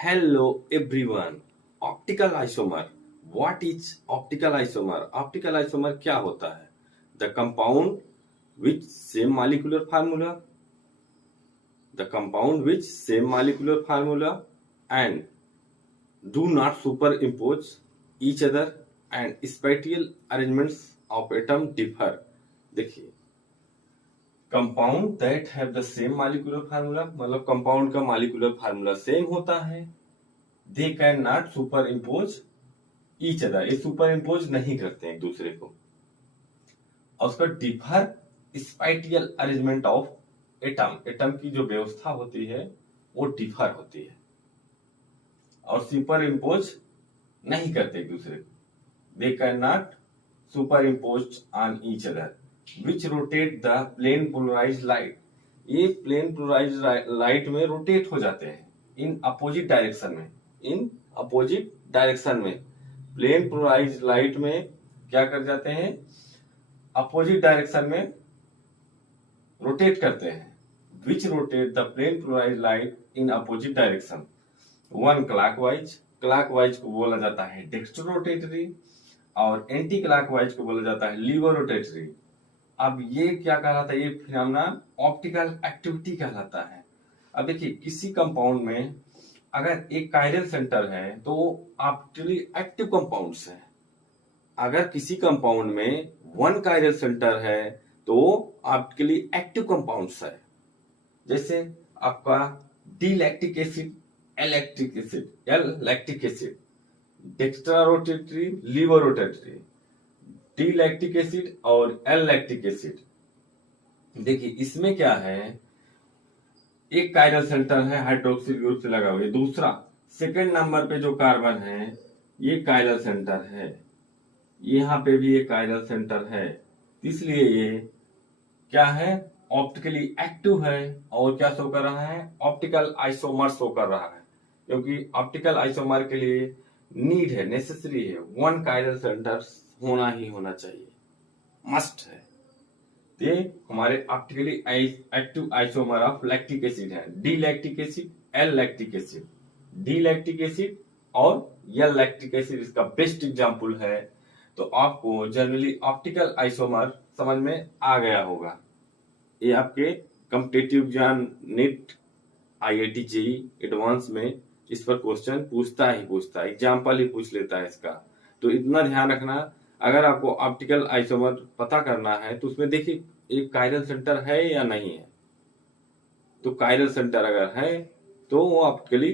Hello everyone. Optical isomer. What is optical isomer? Optical isomer क्या होता है? The compound with same molecular formula. The compound with same molecular formula and do not superimpose each other and spatial arrangements of atom differ. देखिए, compound that have the same molecular formula मतलब compound का molecular formula same होता है. They can not superimpose each other, ये superimpose नहीं करते हैं एक दूसरे को. और उसका differ spatial arrangement of atom, atom की जो व्यवस्था होती है वो डिफर होती है और सुपर इम्पोज नहीं करते एक दूसरे को. They can not superimpose on each other which rotate the plane polarise light. ये प्लेन पोलराइज लाइट में रोटेट हो जाते हैं इन अपोजिट डायरेक्शन में. इन अपोजिट डायरेक्शन में प्लेन पोलराइज लाइट में क्या कर जाते हैं, अपोजिट डायरेक्शन में रोटेट करते हैं. Which rotate the plane polarise light in opposite direction. One clockwise, clockwise को बोला जाता है डेक्स्ट्रो रोटेटरी और एंटी क्लॉकवाइज को बोला जाता है लीवर रोटेटरी. अब ये क्या कहलाता है, ये फिनोमेना ऑप्टिकल एक्टिविटी कहलाता है. अब देखिए, किसी कंपाउंड में अगर एक कायरल सेंटर है तो ऑप्टिकली एक्टिव कंपाउंड्स है. अगर किसी कंपाउंड में वन कायरल सेंटर है तो ऑप्टिकली एक्टिव कंपाउंड्स है. जैसे आपका D lactic acid, L lactic acid, L lactic acid, dextrorotatory, levorotatory, D lactic acid और एल लैक्टिक एसिड. देखिए, इसमें क्या है, एक कायरल सेंटर है हाइड्रोक्सिल ग्रुप से लगा हुआ है. दूसरा सेकंड नंबर पे जो कार्बन है ये कायरल सेंटर है, यहाँ पे भी एक कायरल सेंटर है. इसलिए ये क्या है, ऑप्टिकली एक्टिव है और क्या शो कर रहा है, ऑप्टिकल आइसोमर शो कर रहा है. क्योंकि ऑप्टिकल आइसोमर के लिए नीड है, नेसेसरी है, वन कायरल सेंटर होना ही होना चाहिए, मस्ट है. ये हमारे optically active isomer of lactic acid है. D lactic acid, L lactic acid, D lactic acid और एल लैक्टिक एसिड इसका बेस्ट एग्जांपल है. तो आपको जनरली ऑप्टिकल आइसोमर समझ में आ गया होगा. ये आपके competitive exam NEET, IIT JEE advance में इस पर क्वेश्चन पूछता है, एग्जाम्पल ही पूछ लेता है इसका. तो इतना ध्यान रखना, अगर आपको ऑप्टिकल आइसोमर पता करना है तो उसमें देखिए एक कायरल सेंटर है या नहीं है. तो कायरल सेंटर अगर है तो वो ऑप्टिकली